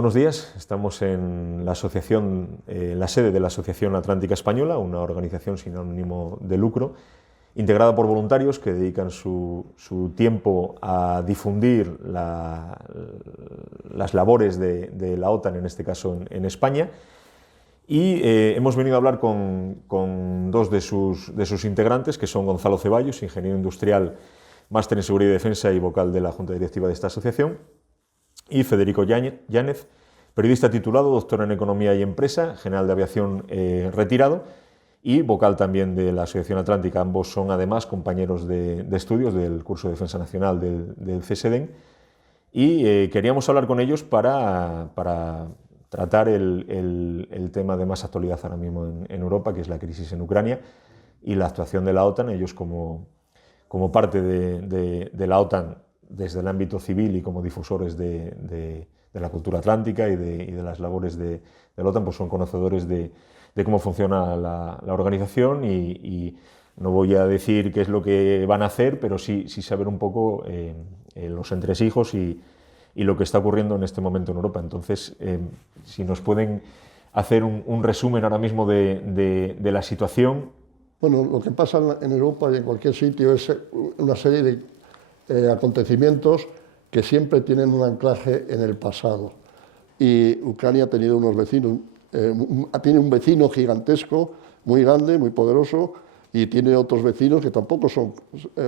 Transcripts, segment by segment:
Buenos días, estamos en la la sede de la Asociación Atlántica Española, una organización sin ánimo de lucro, integrada por voluntarios que dedican su tiempo a difundir las labores de la OTAN, en este caso en España. Y hemos venido a hablar con dos de sus integrantes, que son Gonzalo Ceballos, ingeniero industrial, máster en seguridad y defensa y vocal de la Junta Directiva de esta asociación, y Federico Yáñez, periodista titulado, doctor en Economía y Empresa, general de aviación retirado y vocal también de la Asociación Atlántica. Ambos son además compañeros de estudios del curso de Defensa Nacional del CSDEN, y queríamos hablar con ellos para tratar el tema de más actualidad ahora mismo en Europa, que es la crisis en Ucrania y la actuación de la OTAN. Ellos como parte de la OTAN desde el ámbito civil y como difusores de la cultura atlántica y de las labores de la OTAN, pues son conocedores de cómo funciona la organización, y no voy a decir qué es lo que van a hacer, pero sí saber un poco los entresijos y lo que está ocurriendo en este momento en Europa. Entonces, si nos pueden hacer un resumen ahora mismo de la situación. Bueno, lo que pasa en Europa y en cualquier sitio es una serie de acontecimientos que siempre tienen un anclaje en el pasado. Y Ucrania ha tenido unos vecinos, tiene un vecino gigantesco, muy grande, muy poderoso, y tiene otros vecinos que tampoco son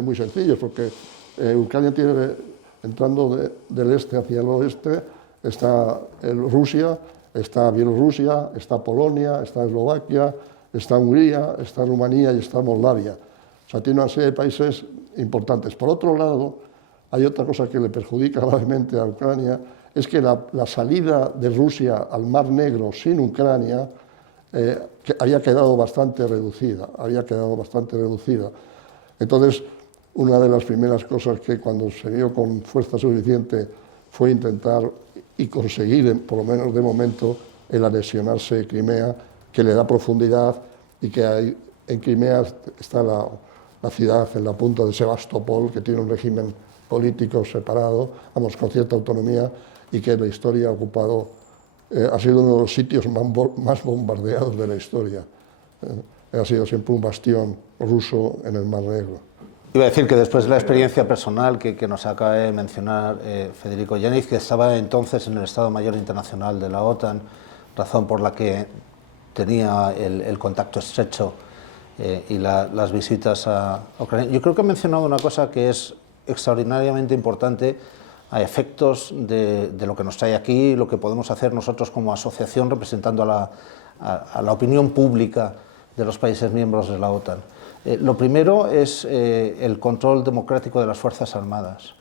muy sencillos, porque Ucrania tiene, entrando del este hacia el oeste, está Rusia, está Bielorrusia, está Polonia, está Eslovaquia, está Hungría, está Rumanía y está Moldavia. O sea, tiene una serie de países importantes. Por otro lado, hay otra cosa que le perjudica gravemente a Ucrania, es que la salida de Rusia al Mar Negro sin Ucrania que había quedado bastante reducida, Entonces, una de las primeras cosas que cuando se vio con fuerza suficiente fue intentar y conseguir, por lo menos de momento, el anexionarse Crimea, que le da profundidad, y que en Crimea está la ciudad en la punta de Sebastopol, que tiene un régimen político separado, vamos, con cierta autonomía, y que en la historia ha sido uno de los sitios más bombardeados de la historia. Ha sido siempre un bastión ruso en el Mar Negro. Iba a decir que después de la experiencia personal que nos acaba de mencionar Federico Yáñez, que estaba entonces en el Estado Mayor Internacional de la OTAN, razón por la que tenía el contacto estrecho y las visitas a Ucrania. Yo creo que ha mencionado una cosa que es extraordinariamente importante a efectos de lo que nos trae aquí, lo que podemos hacer nosotros como asociación representando a la opinión pública de los países miembros de la OTAN. Lo primero es el control democrático de las Fuerzas Armadas.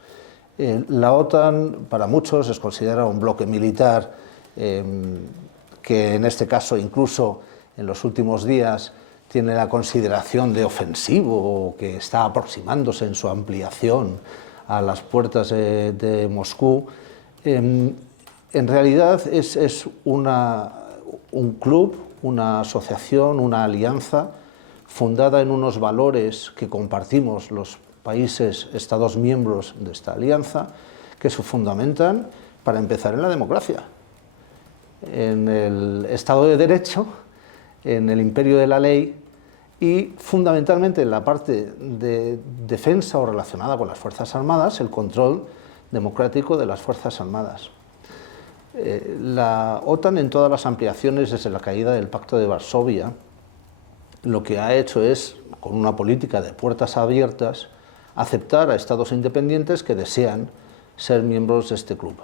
La OTAN, para muchos, es considerada un bloque militar que en este caso, incluso en los últimos días, tiene la consideración de ofensivo, o que está aproximándose en su ampliación a las puertas de Moscú. En realidad es un club, una asociación, una alianza fundada en unos valores que compartimos los países, estados miembros de esta alianza, que se fundamentan, para empezar, en la democracia, en el Estado de Derecho, en el imperio de la ley, y fundamentalmente en la parte de defensa o relacionada con las Fuerzas Armadas, el control democrático de las Fuerzas Armadas. La OTAN, en todas las ampliaciones desde la caída del Pacto de Varsovia, lo que ha hecho es, con una política de puertas abiertas, aceptar a estados independientes que desean ser miembros de este club.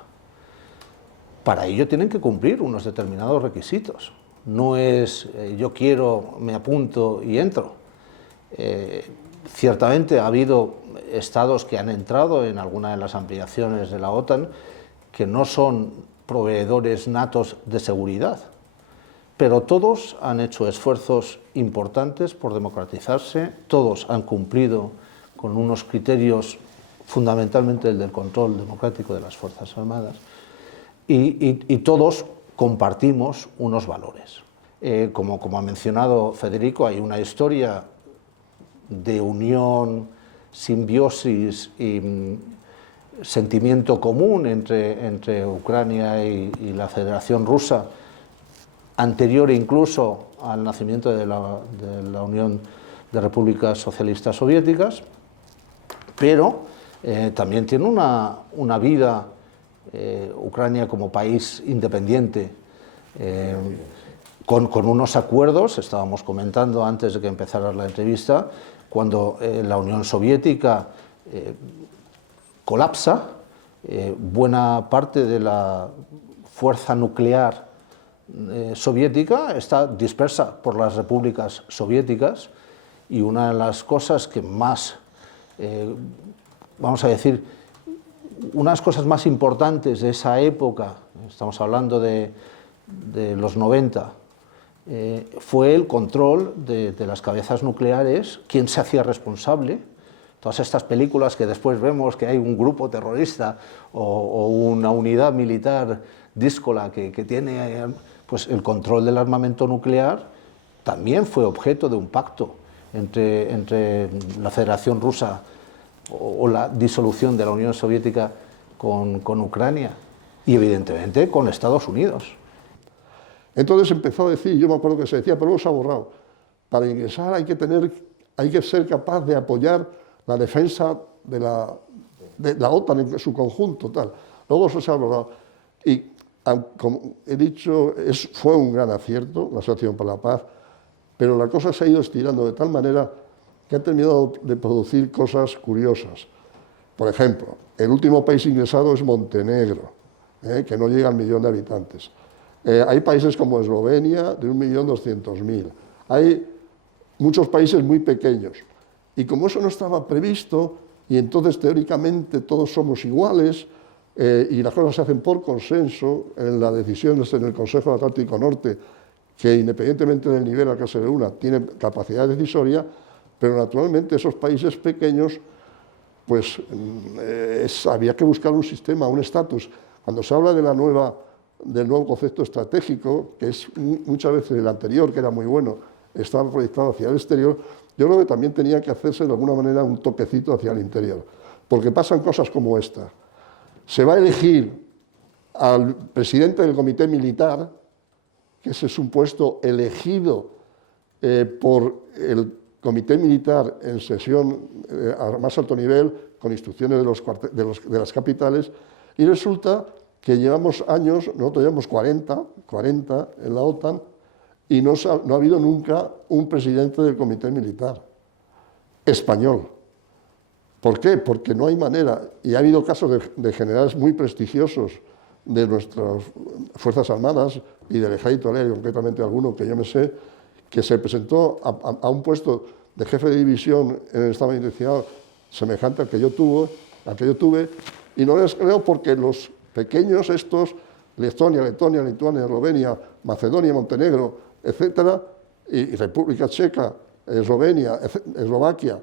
Para ello tienen que cumplir unos determinados requisitos. No es yo quiero, me apunto y entro. Ciertamente ha habido estados que han entrado en alguna de las ampliaciones de la OTAN que no son proveedores natos de seguridad, pero todos han hecho esfuerzos importantes por democratizarse, todos han cumplido con unos criterios, fundamentalmente el del control democrático de las Fuerzas Armadas, y todos compartimos unos valores. Como ha mencionado Federico, hay una historia de unión, simbiosis y sentimiento común entre Ucrania y la Federación Rusa, anterior incluso al nacimiento de la Unión de Repúblicas Socialistas Soviéticas, pero también tiene una vida, Ucrania como país independiente, con unos acuerdos. Estábamos comentando antes de que empezara la entrevista, cuando la Unión Soviética colapsa, buena parte de la fuerza nuclear soviética está dispersa por las repúblicas soviéticas, y una de las cosas que más, vamos a decir, unas cosas más importantes de esa época, estamos hablando de los 90, fue el control de las cabezas nucleares, quién se hacía responsable. Todas estas películas que después vemos que hay un grupo terrorista o una unidad militar díscola que tiene pues, el control del armamento nuclear, también fue objeto de un pacto entre la Federación Rusa o la disolución de la Unión Soviética con Ucrania y evidentemente con Estados Unidos. Entonces empezó a decir, yo me acuerdo que se decía, pero luego se ha borrado, para ingresar hay que ser capaz de apoyar la defensa de la OTAN en su conjunto, tal. Luego eso se ha borrado. Y como he dicho, fue un gran acierto la Asociación para la Paz, pero la cosa se ha ido estirando de tal manera que ha terminado de producir cosas curiosas. Por ejemplo, el último país ingresado es Montenegro, que no llega al 1.000.000 de habitantes. Hay países como Eslovenia, de 1.200.000. Hay muchos países muy pequeños. Y como eso no estaba previsto, y entonces teóricamente todos somos iguales, y las cosas se hacen por consenso, en la decisión en el Consejo del Atlántico Norte, que independientemente del nivel al que se reúna, tiene capacidad decisoria, pero naturalmente esos países pequeños, pues había que buscar un sistema, un estatus. Cuando se habla del nuevo concepto estratégico, que es muchas veces el anterior, que era muy bueno, estaba proyectado hacia el exterior, yo creo que también tenía que hacerse de alguna manera un toquecito hacia el interior, porque pasan cosas como esta. Se va a elegir al presidente del comité militar, que ese es un puesto elegido por el comité militar en sesión a más alto nivel, con instrucciones de las capitales, y resulta que llevamos años, nosotros llevamos 40 en la OTAN, y no ha habido nunca un presidente del comité militar español. ¿Por qué? Porque no hay manera, y ha habido casos de generales muy prestigiosos de nuestras Fuerzas Armadas y del Ejército Aéreo, concretamente alguno que yo me sé, que se presentó a un puesto de jefe de división en el Estado Mayor Nacional semejante al que yo tuve, y no les creo porque los pequeños estos, Letonia, Lituania, Eslovenia, Macedonia, Montenegro, etcétera, y República Checa, Eslovenia, Eslovaquia,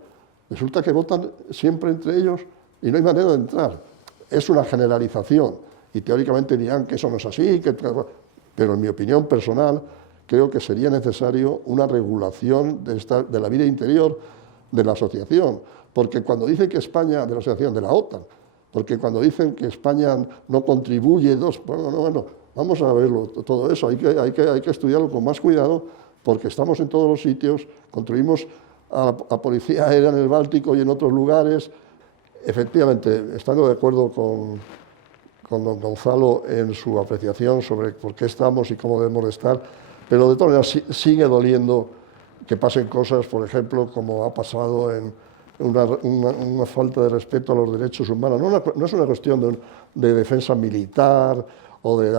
resulta que votan siempre entre ellos y no hay manera de entrar. Es una generalización y teóricamente dirán que eso no es así, pero en mi opinión personal creo que sería necesario una regulación de la vida interior de la asociación, porque cuando dicen que España, de la asociación de la OTAN, porque cuando dicen que España no contribuye, bueno, vamos a verlo, todo eso, hay que estudiarlo con más cuidado, porque estamos en todos los sitios, contribuimos a policía aérea en el Báltico y en otros lugares. Efectivamente, estando de acuerdo con don Gonzalo en su apreciación sobre por qué estamos y cómo debemos de estar, pero de todas maneras sigue doliendo que pasen cosas, por ejemplo, como ha pasado en una falta de respeto a los derechos humanos. No es una cuestión de defensa militar o de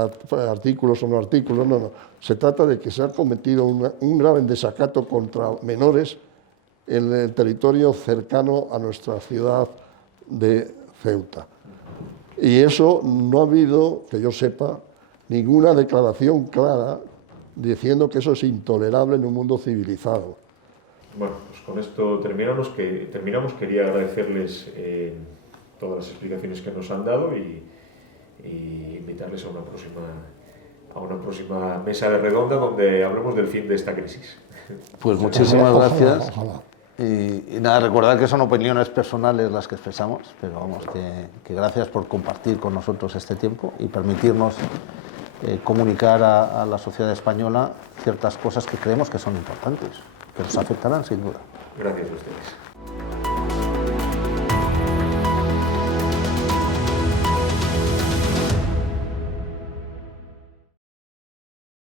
artículos o no artículos, no. Se trata de que se ha cometido un grave desacato contra menores en el territorio cercano a nuestra ciudad de Ceuta. Y eso no ha habido, que yo sepa, ninguna declaración clara diciendo que eso es intolerable en un mundo civilizado. Bueno, pues con esto terminamos. Quería agradecerles todas las explicaciones que nos han dado y invitarles a una próxima mesa de redonda donde hablemos del fin de esta crisis. Pues muchísimas gracias. Ojalá. Y nada, recordar que son opiniones personales las que expresamos, pero vamos, que gracias por compartir con nosotros este tiempo y permitirnos comunicar a la sociedad española ciertas cosas que creemos que son importantes, que nos afectarán sin duda. Gracias a ustedes.